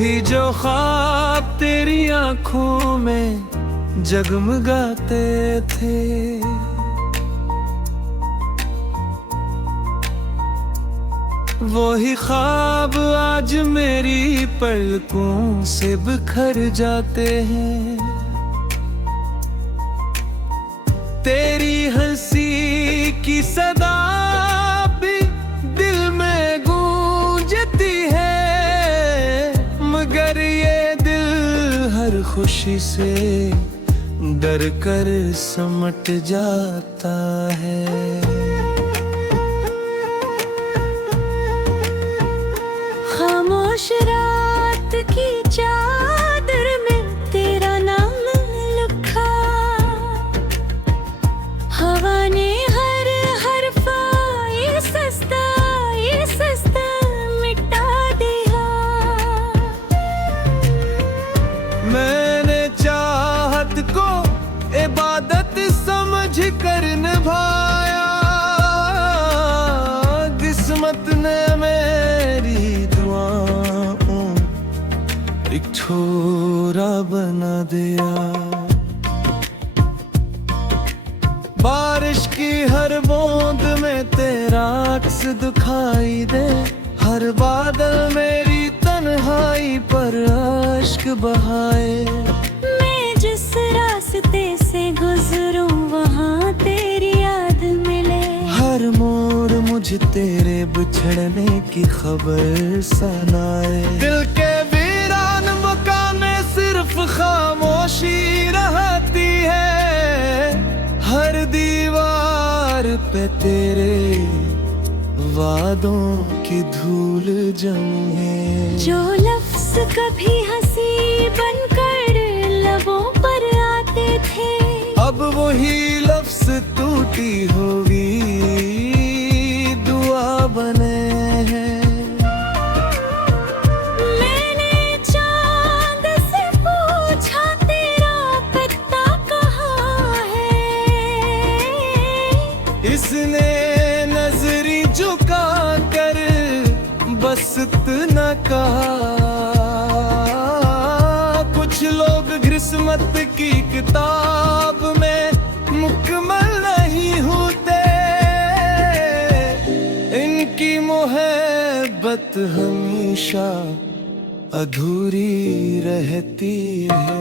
वही जो ख्वाब तेरी आंखों में जगमगाते थे, वही ख्वाब आज मेरी पलकों से बिखर जाते हैं। तेरी हंसी की सदा भी दिल में गूंजती है, मगर ये दिल हर खुशी से डर कर समट जाता है। खामोश रात की चादर में तेरा नाम लिखा, हवा ने हर हर्फ ये सस्ता मिटा दिया। मैंने चाहत को इबादत समझ कर निभाया, किस्मत ने मेरी दुआओं एक छोरा बना दिया। बारिश की हर बूंद में तेरा अक्स दिखाई दे, हर बादल मेरी तन्हाई पर अश्क बहाए। मैं जिस रास्ते से गुजरूं वहाँ तेरी याद मिले, हर मोड़ मुझे तेरे बिछड़ने की खबर सुनाए। दिल के वीरान मकान में सिर्फ खामोशी रहती है, हर दीवार पे तेरे वादों की धूल जमे। जो लफ्ज कभी हंसी बनकर लबों पर आते थे, अब वही लफ्ज टूटी होगी दुआ बने हैं। मैंने चांद से पूछा तेरा पता कहाँ है, इसने नजरी झुका कर बस इतना कहा। कुछ लोग किस्मत की किताब में मुकम्मल नहीं होते, इनकी मोहब्बत हमेशा अधूरी रहती है।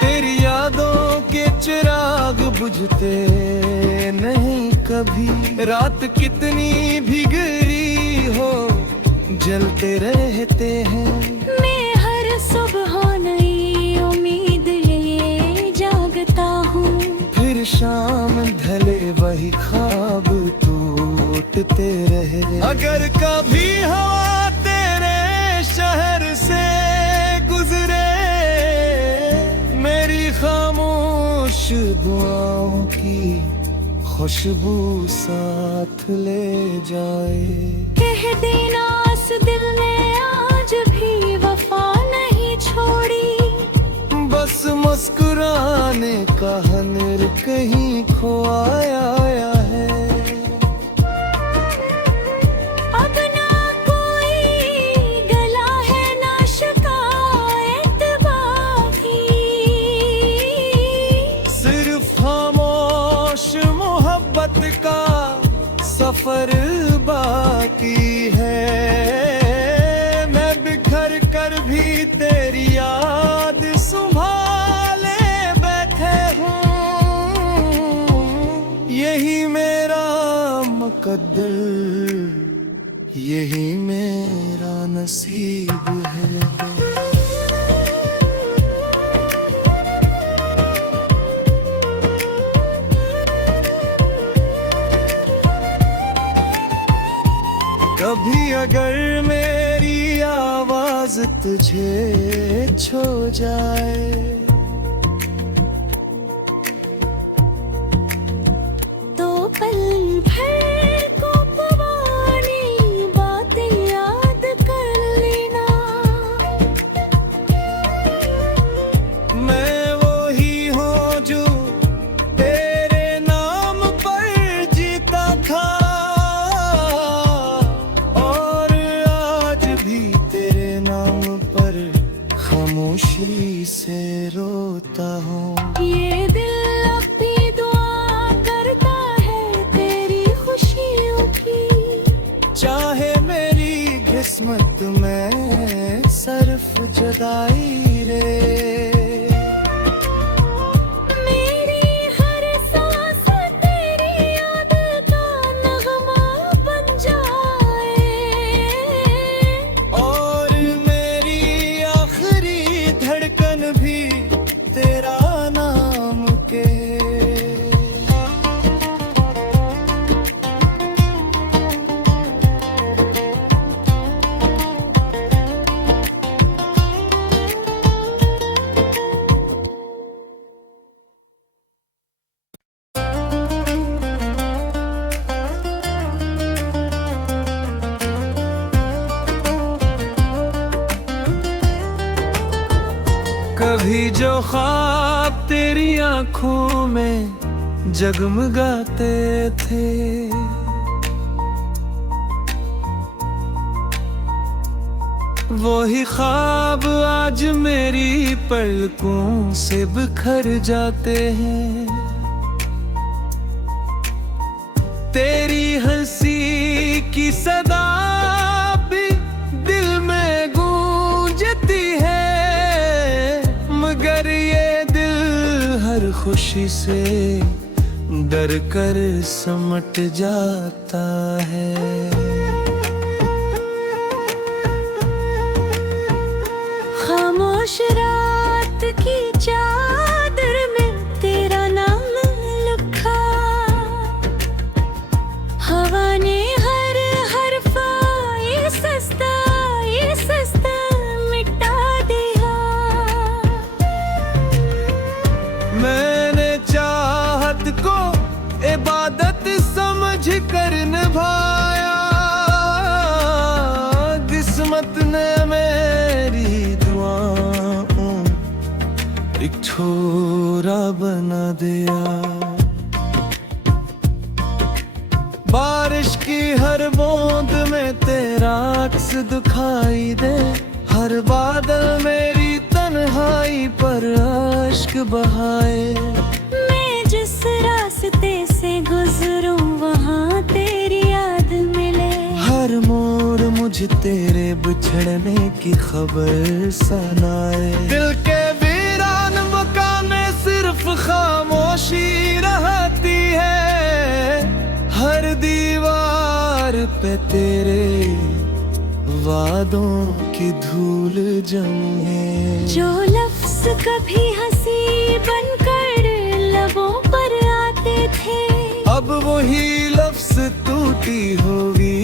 तेरी यादों के चिराग बुझते नहीं कभी, रात कितनी भी गहरी हो जलते रहते हैं। मैं हर सुबह नई उम्मीद लिए जागता हूँ, फिर शाम ढले वही ख्वाब टूटते रहे। अगर कभी हवा तेरे शहर से गुजरे, मेरी खामोश दुआओं की खुशबू साथ ले जाए। कह देना इस दिल ने आज भी वफा नहीं छोड़ी, बस मुस्कुराने का हुनर कहीं खोया है। अब ना कोई गला है ना शिकायत बाकी, सिर्फ खामोश मोहब्बत का सफर बाकी है। मैं बिखर कर भी तेरी याद संभाले बैठे हूँ, यही मेरा मुकद्दर, यही मेरा नसीब है। कभी अगर मेरी आवाज तुझे छू जाए, तो पल भर को पुरानी बातें याद कर लेना। मैं वही हूँ जो तेरे नाम पर जीता था, किस्मत में सिर्फ जुदाई रे। मेरी हर सांस तेरी याद का नगमा बन जाए, और मेरी आखिरी धड़कन भी तेरा नाम के। कभी जो ख्वाब तेरी आंखों में जगमगाते थे, वही ख्वाब आज मेरी पलकों से बिखर जाते हैं। तेरी हंसी की सदा भी दिल में गूंजती है, मगर ये दिल हर खुशी से डर कर समट जाता है। खामोश रात की चादर में तेरा नाम लिखा, हवा ने हर हरफा ये सस्ता मिटा दिया। मैंने चाहत को इबादत समझ कर निभाया, किस्मत ने मेरी दुआओं एक छोरा बना दिया। बारिश की हर बूंद में तेरा अक्स दिखाई दे, हर बादल मेरी तन्हाई पर अश्क बहाए। मैं जिस रास्ते से गुजरूं वहाँ तेरी याद मिले, हर मोड़ मुझे तेरे बिछड़ने की खबर सुनाए। दिल के वीरान मकान में सिर्फ खामोशी रहती है, हर दीवार पे तेरे वादों की धूल जमी। जो लफ्ज कभी हंसी बनकर लबों पर आते थे, अब वही लफ्ज टूटी होगी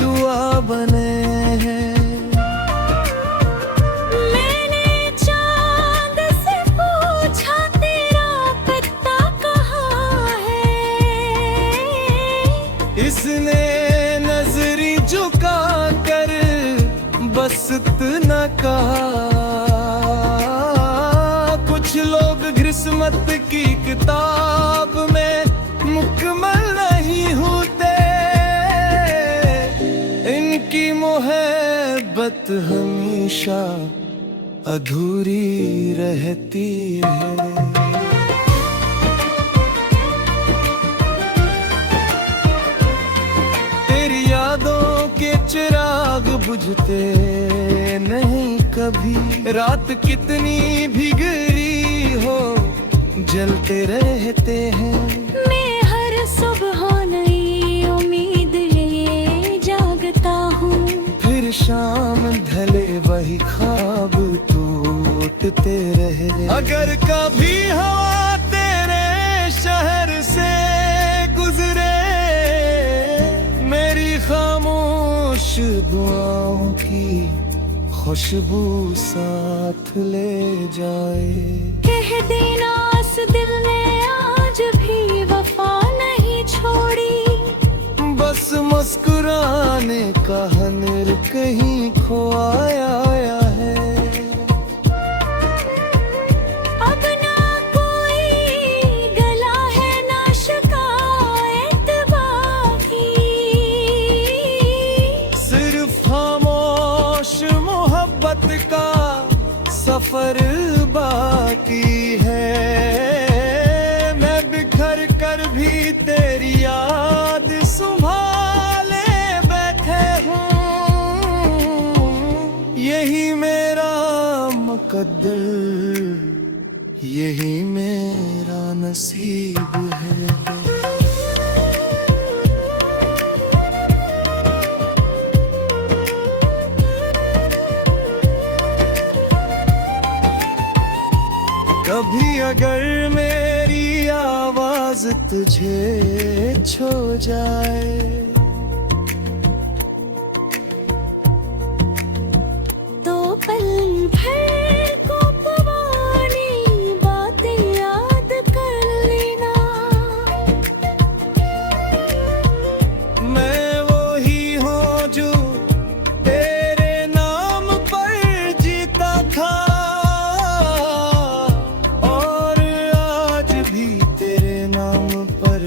दुआ बने हैं। मैंने चांद से पूछा तेरा पत्ता कहाँ है, इसने नजरी झुका कर बस इतना कहा। कुछ लोग किस्मत की किताब में मुकम्मल नहीं होते, इनकी मोहब्बत हमेशा अधूरी रहती है। तेरी यादों के चिराग बुझते नहीं कभी, रात कितनी भी गहरी हो जलते रहते हैं। मैं हर सुबह नई उम्मीद लिए जागता हूँ, फिर शाम ढले वही ख्वाब टूटते रहे। अगर कभी हवा तेरे शहर से गुजरे, मेरी खामोश दुआओं की खुशबू साथ ले जाए। कह देना इस दिल ने आज भी वफा नहीं छोड़ी, बस मुस्कुराने का हुनर कहीं खोया है। अब ना कोई गला है ना शिकायत बाकी, सिर्फ खामोश मोहब्बत का सफर बाकी है। मैं बिखर कर भी तेरी याद संभाले बैठे हूँ, मुकद्दर, यही मेरा नसीब है। कभी अगर मेरी आवाज तुझे छो जाए, तो पल भर को पुरानी बातें याद कर लेना। मैं वो ही हूँ जो तेरे नाम पर जीता था, और आज भी तेरे नाम पर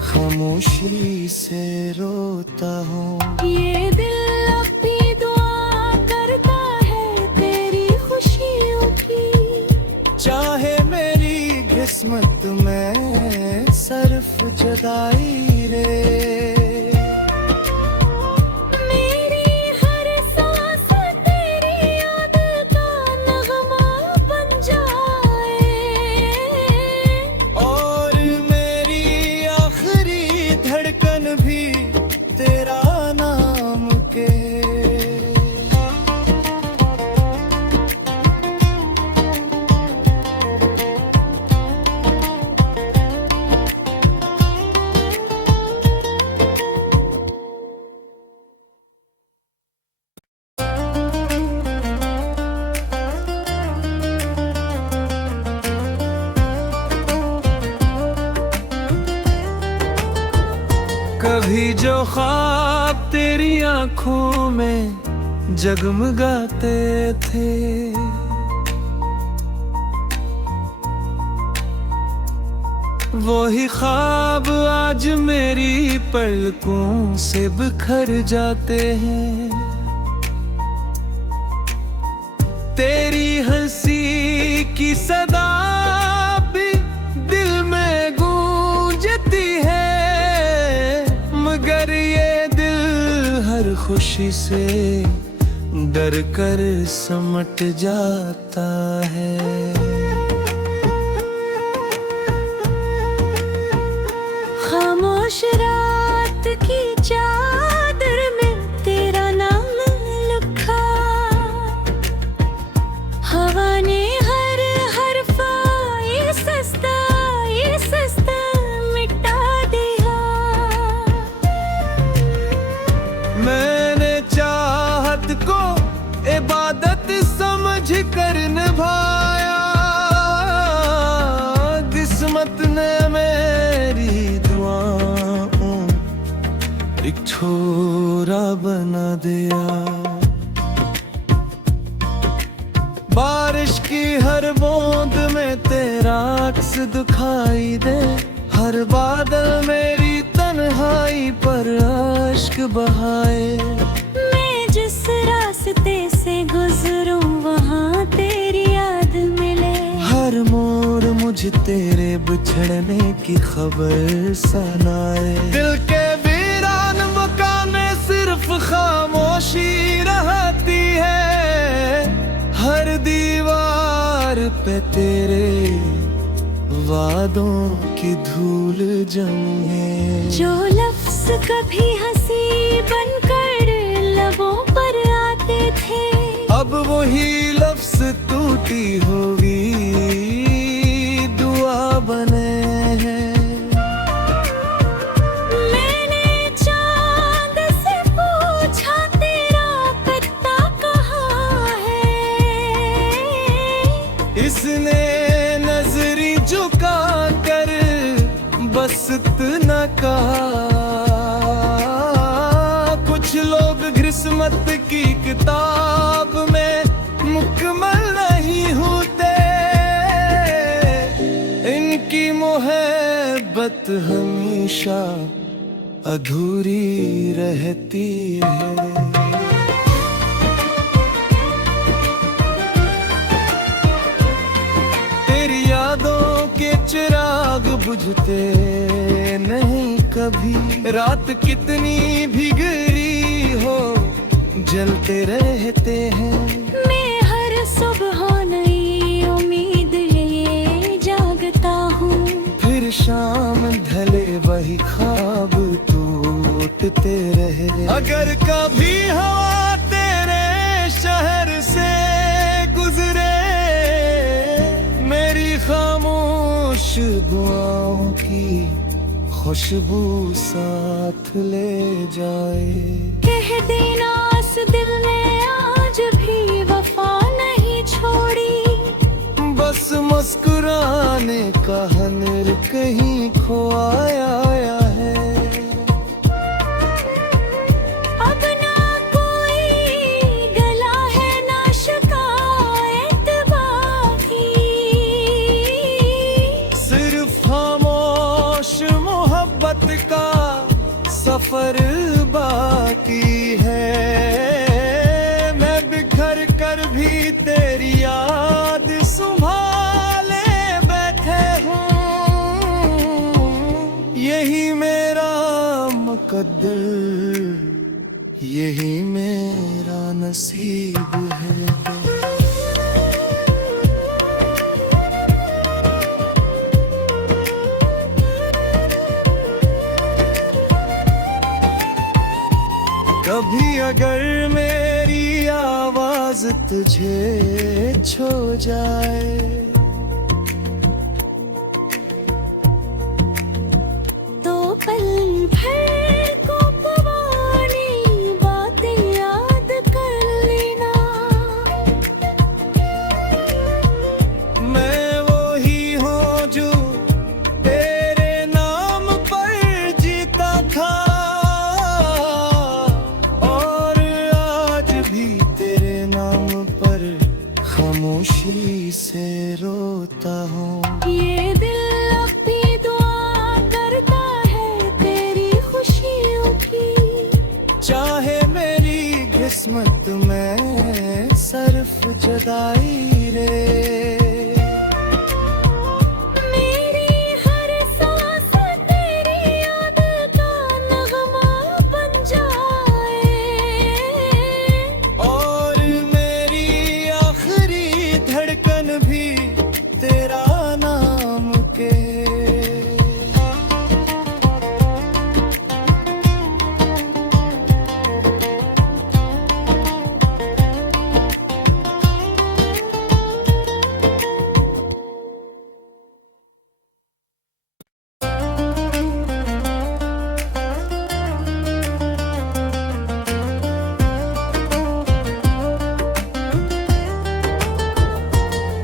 खामोशी से रोता हूँ। ये दिल अब भी दुआ करता है तेरी खुशियों की, चाहे मेरी किस्मत में सिर्फ जुदाई रे। मेरी हर सांस तेरी याद का नगमा बन जाए, और मेरी आखिरी धड़कन भी तेरा नाम के। कभी जो ख्वाब तेरी आंखों में जगमगाते थे, वही ख्वाब आज मेरी पलकों से बिखर जाते हैं। तेरी हंसी की सदा भी दिल में गूंजती है, मगर ये दिल हर खुशी से डर कर समट जाता है। खामोश रात की चादर में तेरा नाम लिखा, हवा ने हर हर्फ ये सस्ता मिटा दिया। मैंने चाहत को इबादत समझ कर निभाया, किस्मत ने मेरी दुआओं एक छोरा बना दिया। बारिश की हर बूंद में तेरा अक्स दिखाई दे, हर बादल मेरी तन्हाई पर अश्क बहाए। मैं जिस रास्ते से गुजरूं वहाँ तेरी याद मिले, हर मोड़ मुझे तेरे बिछड़ने की खबर सुनाए। दिल के वीरान मकाने सिर्फ खामोशी रहती है, हर दीवार पे तेरे वादों की धूल जमे। जो लफ्ज कभी हंसी बनकर लबों पर आते थे, अब वही लफ्ज टूटी होगी दुआ बने हैं। मैंने चांद से पूछा तेरा पत्ता कहाँ है, इसने नजरी झुका कर बस इतना कहा। कुछ लोग किस्मत की किताब में मुकम्मल नहीं होते, इनकी मोहब्बत हमेशा अधूरी रहती है। तेरी यादों के चिराग बुझते नहीं कभी, रात कितनी भी गहरी हो जलते रहते हैं। मैं हर सुबह नई शाम ढले वही ख्वाब टूटते रहे। अगर कभी हवा तेरे शहर से गुजरे, मेरी खामोश दुआओं की खुशबू साथ ले जाए। कह देना इस दिल ने आज भी वफा नहीं छोड़ी, बस मुस्कुराने का हुनर कहीं खोया है। अब ना कोई गला है ना शिकायत बाकी, सिर्फ खामोश मोहब्बत का सफर बाकी है। मैं बिखर कर भी तेरी याद संभाले बैठे हूँ, यही मेरा मुकद्दर, यही मेरा नसीब है। कभी अगर मेरी आवाज तुझे छो जाए, तो पल भर को पुरानी बातें याद कर लेना। मैं वही हूँ जो तेरे नाम पर जीता था, खामोशी से रोता हूँ। ये दिल अपनी दुआ करता है तेरी खुशियों की, चाहे मेरी किस्मत में सिर्फ जुदाई रे। मेरी हर सांस तेरी याद का नगमा बन जाए, और मेरी आखिरी धड़कन भी तेरा नाम के।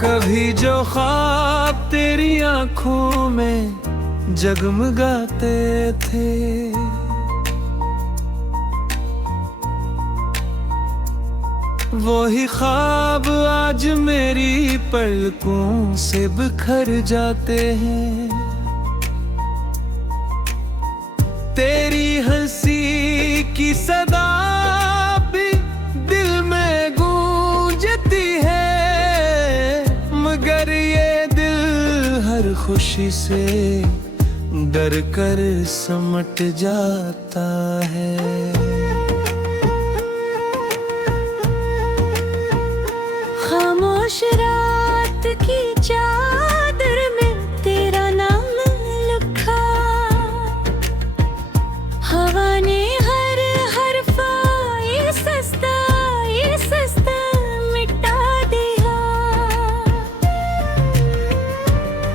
कभी जो ख्वाब तेरी आंखों में जगमगाते थे, वही ख्वाब आज मेरी पलकों से बिखर जाते हैं। तेरी हंसी की सदा भी दिल में गूंजती है, मगर ये दिल हर खुशी से डर कर समट जाता है। खामोश रात की चादर में तेरा नाम लिखा, हवा ने हर हर्फ ये सस्ता मिटा दिया।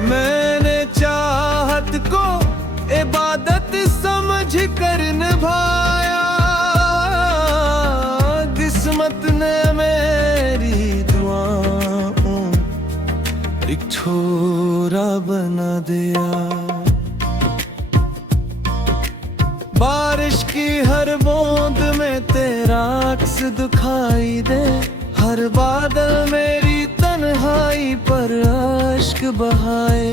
मैंने चाहत को इबादत समझ कर निभाया, किस्मत ने मेरी दुआओं एक छोरा बना दिया। बारिश की हर बूंद में तेरा अक्स दिखाई दे, हर बादल मेरी तन्हाई पर अश्क बहाए।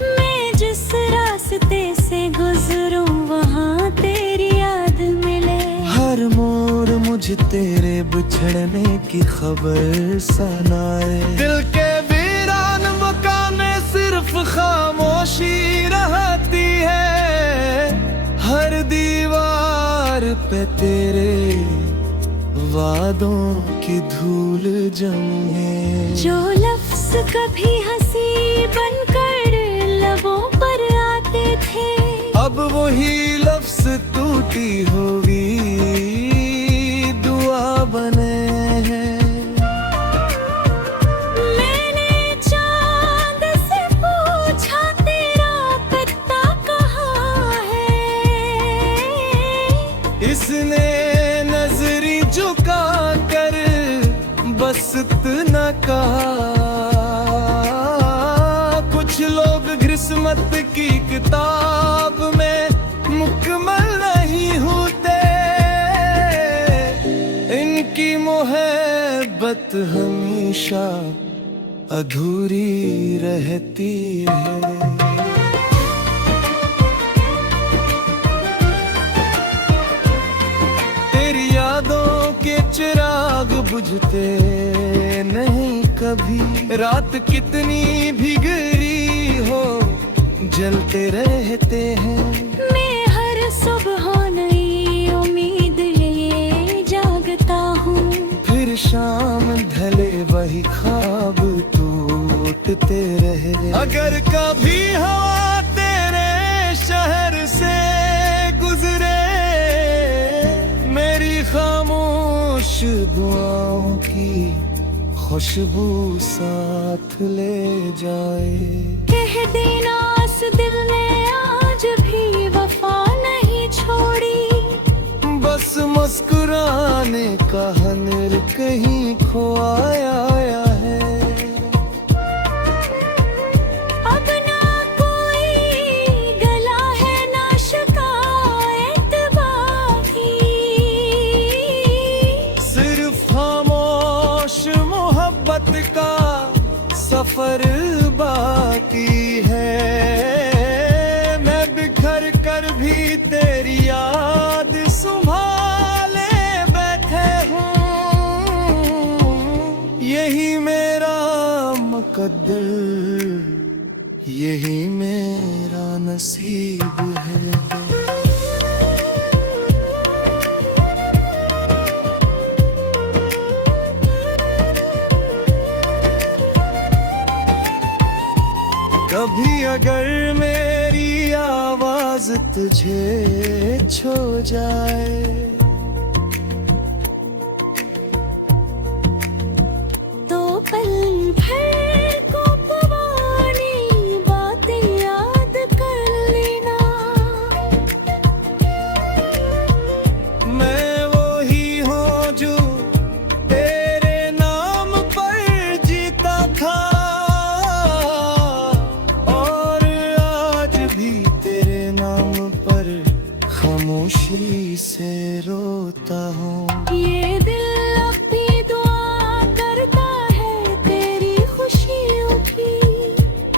मैं जिस रास्ते से गुजरूं वहाँ तेरी याद मिले, हर मोड़ मुझे तेरे बिछड़ने की खबर सुनाए। दिल के वीरान मकान में सिर्फ खामोशी रहती है, हर दीवार पे तेरे वादों की धूल जमे। जो लफ्ज कभी हंसी बनकर लबों पर आए, अब वही लफ्ज टूटी हुई दुआ बने हैं। मैंने चांद से पूछा तेरा पत्ता कहाँ है, इसने नजरी झुका कर बस इतना कहा। कुछ लोग किस्मत की किताब में मुकम्मल नहीं होते, इनकी मोहब्बत हमेशा अधूरी रहती है। तेरी यादों के चिराग बुझते नहीं कभी, रात कितनी भी गहरी हो जलते रहते हैं। मैं हर सुबह नई उम्मीद लिए जागता हूँ, फिर शाम ढले वही ख्वाब टूटते रहे। अगर कभी हवा तेरे शहर से गुजरे, मेरी खामोश दुआओं की खुशबू साथ ले जाए। कह देना इस दिल ने आज भी वफा नहीं छोड़ी, बस मुस्कुराने का हुनर कहीं खोया है। अब ना कोई गला है ना शिकायत बाकी, सिर्फ खामोश मोहब्बत का सफर बाकी है। मैं बिखर कर भी तेरी याद संभाले बैठे हूँ, यही मेरा मुकद्दर, यही मेरा नसीब है। कभी अगर मेरी आवाज तुझे छू जाए, तो पल भर को पुरानी बातें याद कर लेना। मैं वही हूँ जो तेरे नाम पर जीता था, खामोशी से रोता हूँ। ये दिल अपनी दुआ करता है तेरी खुशियों की,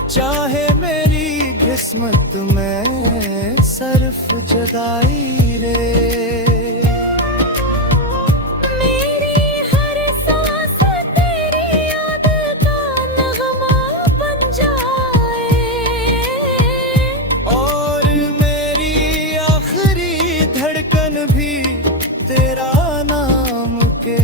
चाहे मेरी किस्मत में सिर्फ जुदाई रे। मेरी हर सांस तेरी याद का नगमा बन जाए, और मेरी आखिरी धड़कन भी तेरा नाम के।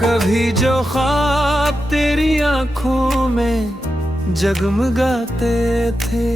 कभी जो ख्वाब तेरी आंखों में जगमगाते थे,